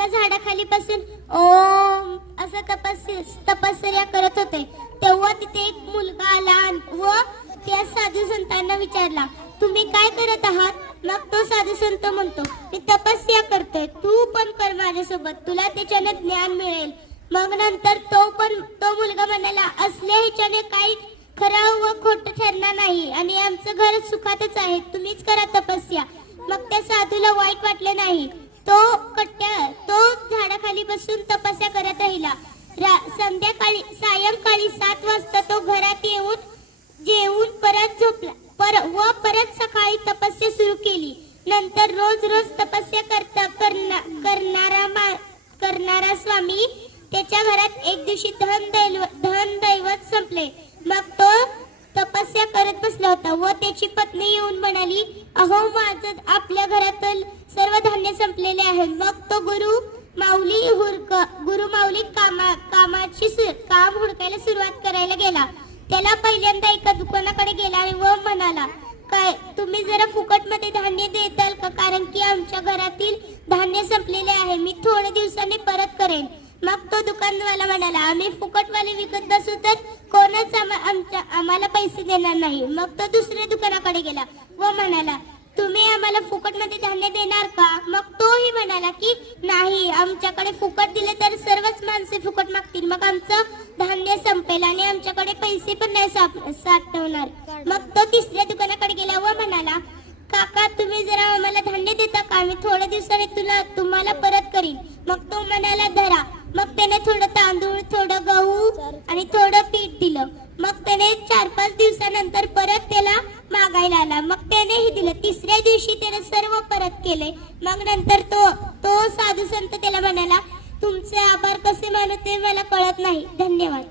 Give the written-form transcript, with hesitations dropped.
एका झाडाखाली बसून ओम असं तपश्चर्या करत होते. तेव्हा तिथे एक मुलगा आला व त्या साधू संतांना विचारला, तुम्ही काय करत आहात? मग तो साधू संत म्हणतो, मी तपस्या करतोय, तू पण कर माझ्यासोबत, तुला त्याच्याने ज्ञान मिळेल. मग नंतर तो मुलगा म्हणाला, असल्या ह्याच्याने काही खरं व खोटं ठरणार नाही आणि आमचं घर सुखातच आहे, तुम्हीच करा तपस्या. मग त्या साधूला वाईट वाटले नाही. तो झाडाखाली बसून तपस्या करत राहिला. सायंकाळी 7 वाजता तो घरात जेवून परत झोपला व परत सकाळी तपस्या सुरू केली. नंतर रोज तपस्या करणारा स्वामी त्याच्या घरात एक दिवशी धन दैवत संपले. मग तो तपस्या करत बसला होता व त्याची पत्नी येऊन म्हणाली, अहो माझं आपल्या घरातील सर्व धान्य संपलेले आहे. मग तो गुरु माऊली काम हुडकायला सुरुवात करायला गेला. त्याला पहिल्यांदा एका दुकानाकडे गेला व म्हणाला, काय तुम्ही जरा फुकटमध्ये धान्य देताल का? कारण की आमच्या घरातील धान्य संपलेले आहे, मी थोड्या दिवसांनी परत करेन. मग तो दुकानवाला म्हणाला, आम्ही फुकटवाले विकत बसू तर कोणच आम्हाला पैसे देणार नाही. मग तो दुसऱ्या दुकानाकडे गेला व म्हणाला, तुम्ही आम्हाला फुकटमध्ये धान्य देणार का? मग तोही म्हणाला की नाही, आमच्याकडे फुकट दिले तर सर्वच माणसे फुकट मागतील, मग आमचं धान्य संपेल आणि आमच्याकडे पैसे पण नाही साठवणार. मग तो तिसऱ्या दुकानाकडे गेला व म्हणाला, काका तुम्ही जरा आम्हाला धान्य देता का? आम्ही थोड्या दिवसाने तुम्हाला परत करीन. मग तो म्हणाला, धरा. मग त्याने थोडं तांदूळ, थोडं गहू आणि थोडं पीठ दिलं. मग त्याने 4-5 दिवसानंतर परत त्याला मागायला आला. मग त्यानेही दिलं. तिसऱ्या दिवशी त्याने सर्व परत केले. मग नंतर तो साधू संत त्याला म्हणाला, तुमचे आभार कसे मानू ते मला कळत नाही, धन्यवाद.